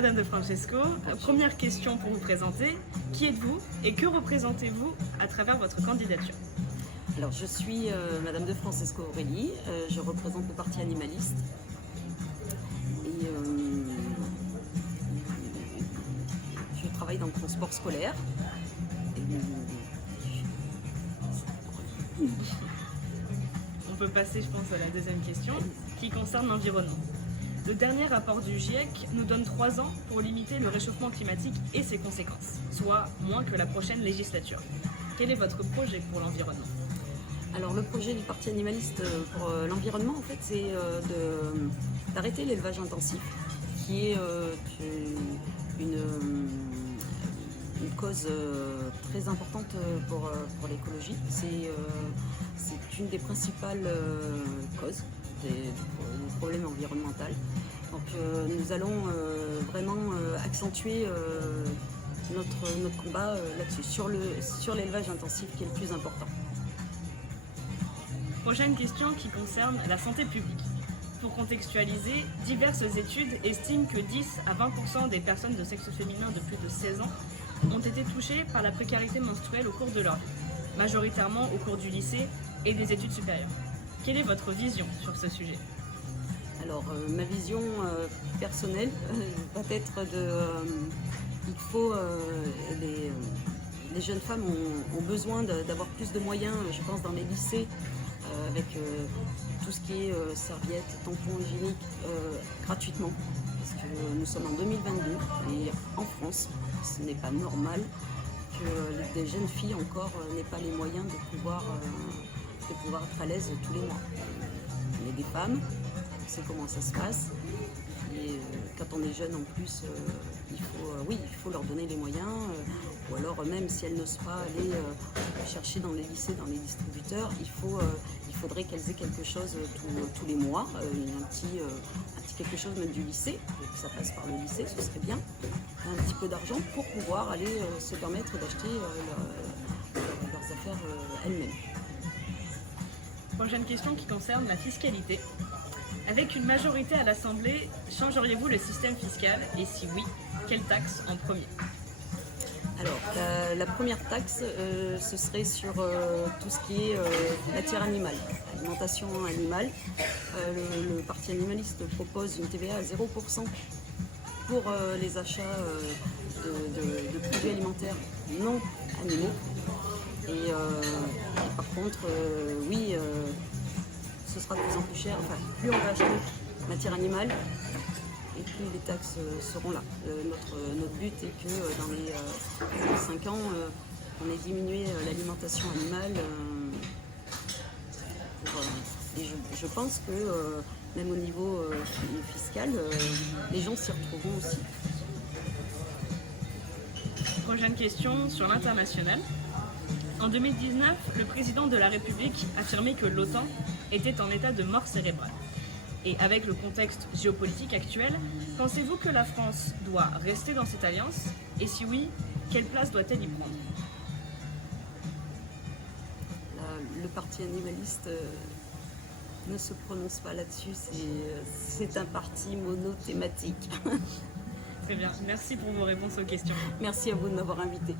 Madame De Francesco. Première question pour vous présenter. Qui êtes-vous et que représentez-vous à travers votre candidature? Alors, je suis Madame De Francesco Aurélie, je représente le Parti animaliste. Et je travaille dans le transport scolaire. On peut passer, je pense, à la deuxième question, qui concerne l'environnement. Le dernier rapport du GIEC nous donne 3 ans pour limiter le réchauffement climatique et ses conséquences, soit moins que la prochaine législature. Quel est votre projet pour l'environnement? Alors, le projet du Parti animaliste pour l'environnement, en fait, c'est d'arrêter l'élevage intensif, qui est une cause très importante pour l'écologie. C'est une des principales causes des problèmes environnementaux. Donc nous allons vraiment accentuer notre combat là-dessus, sur l'élevage intensif qui est le plus important. Prochaine question qui concerne la santé publique. Pour contextualiser, diverses études estiment que 10 à 20% des personnes de sexe féminin de plus de 16 ans ont été touchées par la précarité menstruelle au cours de leur vie, majoritairement au cours du lycée et des études supérieures. Quelle est votre vision sur ce sujet? Alors, ma vision personnelle va être il faut les jeunes femmes ont besoin d'avoir plus de moyens, je pense, dans les lycées, avec tout ce qui est serviettes, tampons hygiéniques, gratuitement. Parce que nous sommes en 2022 et en France, ce n'est pas normal que des jeunes filles encore n'aient pas les moyens de pouvoir être à l'aise tous les mois. On est des femmes, on sait comment ça se passe. Et quand on est jeune en plus, il faut leur donner les moyens, ou alors même si elles n'osent pas aller chercher dans les lycées, dans les distributeurs, il faudrait qu'elles aient quelque chose tous les mois, un petit quelque chose même du lycée, que ça passe par le lycée, ce serait bien, un petit peu d'argent pour pouvoir aller se permettre d'acheter leurs affaires elles-mêmes. Prochaine question qui concerne la fiscalité. Avec une majorité à l'Assemblée, changeriez-vous le système fiscal? Et si oui, quelle taxe en premier? Alors, la première taxe, ce serait sur tout ce qui est matière animale, alimentation animale. Le Parti animaliste propose une TVA à 0% pour les achats de produits alimentaires non animaux. Et par contre, oui, ce sera de plus en plus cher. Enfin, plus on va acheter matière animale, et plus les taxes seront là. Notre but est que dans les 5 ans, on ait diminué l'alimentation animale. Et je pense que même au niveau fiscal, les gens s'y retrouveront aussi. Prochaine question sur l'international. En 2019, le président de la République affirmait que l'OTAN était en état de mort cérébrale. Et avec le contexte géopolitique actuel, pensez-vous que la France doit rester dans cette alliance? Et si oui, quelle place doit-elle y prendre? Le Parti animaliste ne se prononce pas là-dessus, c'est un parti monothématique. Très bien, merci pour vos réponses aux questions. Merci à vous de m'avoir invité.